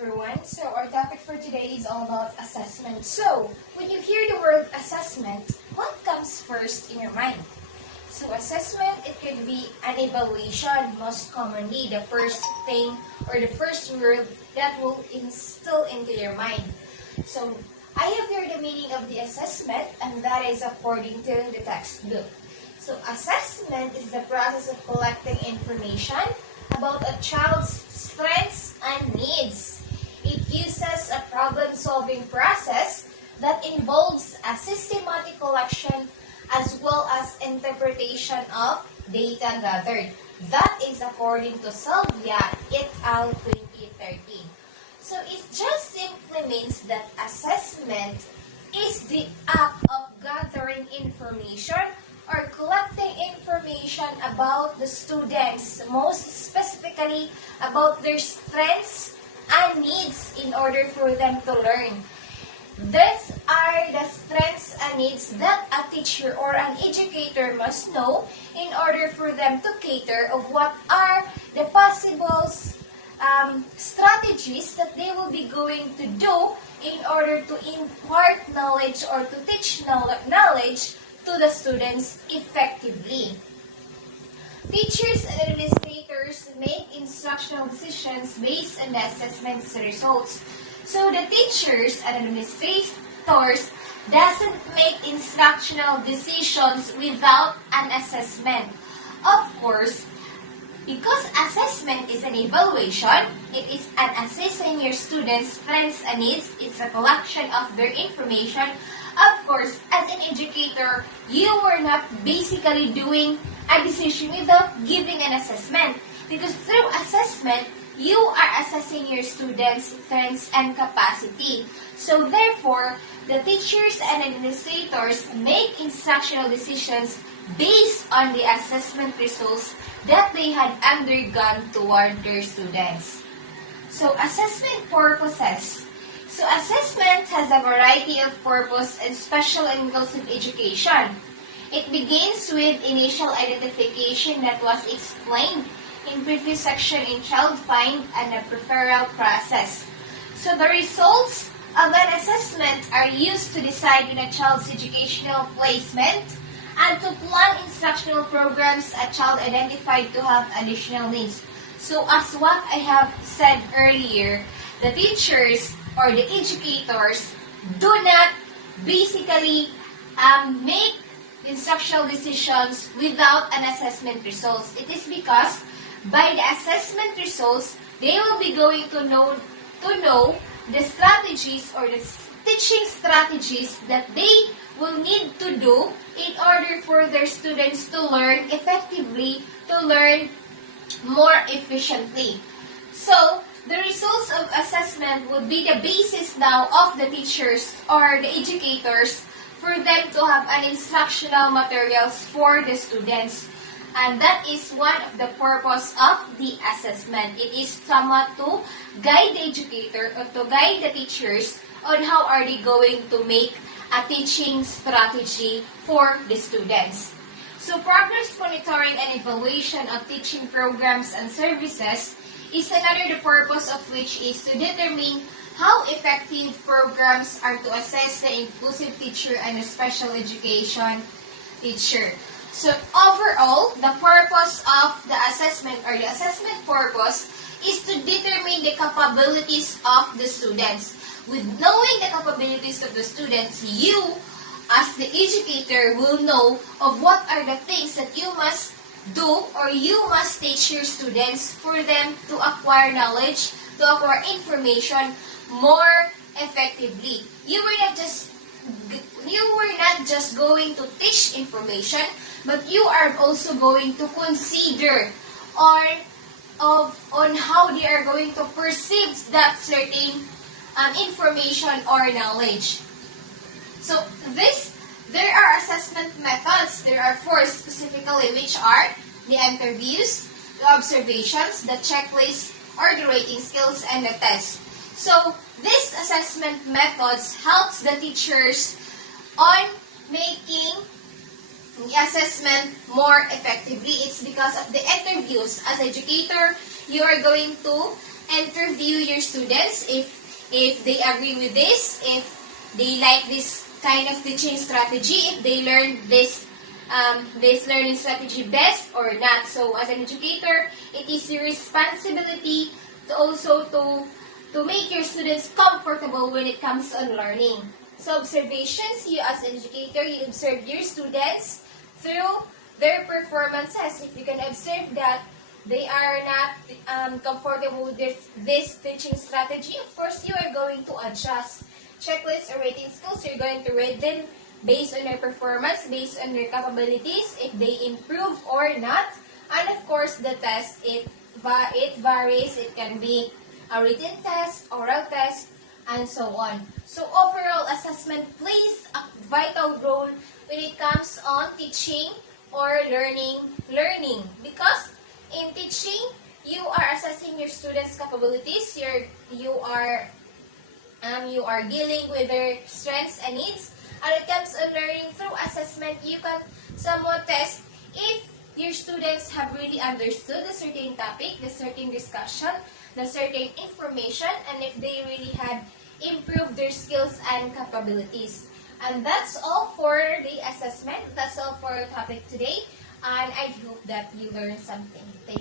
everyone. So our topic for today is all about assessment. So when you hear the word assessment, what comes first in your mind? So assessment, it could be an evaluation, most commonly the first thing or the first word that will instill into your mind. So I have here the meaning of the assessment, and that is according to the textbook. So assessment is the process of collecting information about a child's strengths and needs. It uses a problem-solving process that involves a systematic collection as well as interpretation of data gathered. That is according to Salvia et al. 2013. So it just simply means that assessment is the act of gathering information or collecting information about the students, most specifically about their strengths and needs in order for them to learn. These are the strengths and needs that a teacher or an educator must know in order for them to cater of what are the possible strategies that they will be going to do in order to impart knowledge or to teach knowledge to the students effectively. Teachers and administrators make instructional decisions based on the assessment's results. So the teachers and administrators doesn't make instructional decisions without an assessment. Of course, because assessment is an evaluation, it is an assessing your students' strengths and needs, it's a collection of their information. Of course, as an educator, you are not basically doing a decision without giving an assessment. Because through assessment, you are assessing your students' strengths and capacity. So therefore, the teachers and administrators make instructional decisions based on the assessment results that they had undergone toward their students. So assessment purposes. So assessment has a variety of purpose in special and inclusive education. It begins with initial identification that was explained in previous section in child find and the referral process. So the results of an assessment are used to decide on a child's educational placement and to plan instructional programs a child identified to have additional needs. So as what I have said earlier, the teachers or the educators do not basically make instructional decisions without an assessment results. It is because by the assessment results, they will be going to know the strategies or the teaching strategies that they will need to do in order for their students to learn effectively, to learn more efficiently. So, the results of assessment would be the basis now of the teachers or the educators for them to have an instructional materials for the students. And that is one of the purpose of the assessment. It is somewhat to guide the educator or to guide the teachers on how are they going to make a teaching strategy for the students. So progress monitoring and evaluation of teaching programs and services is another the purpose of which is to determine how effective programs are to assess the inclusive teacher and the special education teacher. So overall, the purpose of the assessment or the assessment purpose is to determine the capabilities of the students. With knowing the capabilities of the students, you as the educator will know of what are the things that you must do or you must teach your students for them to acquire knowledge, to acquire information more effectively. You were not just going to teach information, but you are also going to consider on how they are going to perceive that certain information or knowledge. So there are assessment methods. There are four specifically, which are the interviews, the observations, the checklist, or the rating skills, and the test. So these assessment methods helps the teachers on making the assessment more effectively. It's because of the interviews. As educator, you are going to interview your students if they agree with this, if they like this kind of teaching strategy, if they learn this learning strategy best or not. So as an educator, it is your responsibility to also to make your students comfortable when it comes on learning. So observations, you as an educator, you observe your students through their performances. If you can observe that they are not comfortable with this teaching strategy, of course you are going to adjust. Checklists or rating skills, you're going to rate them based on their performance, based on their capabilities, if they improve or not. And of course, the test, it varies. It can be a written test, oral test, and so on. So overall assessment plays a vital role when it comes on teaching or learning because in teaching you are assessing your students' capabilities. You are dealing with their strengths and needs. And it comes on learning through assessment, you can somewhat test if your students have really understood the certain topic, the certain discussion, the certain information, and if they really had improved their skills and capabilities. And that's all for the assessment. That's all for our topic today. And I hope that you learned something. Thank you.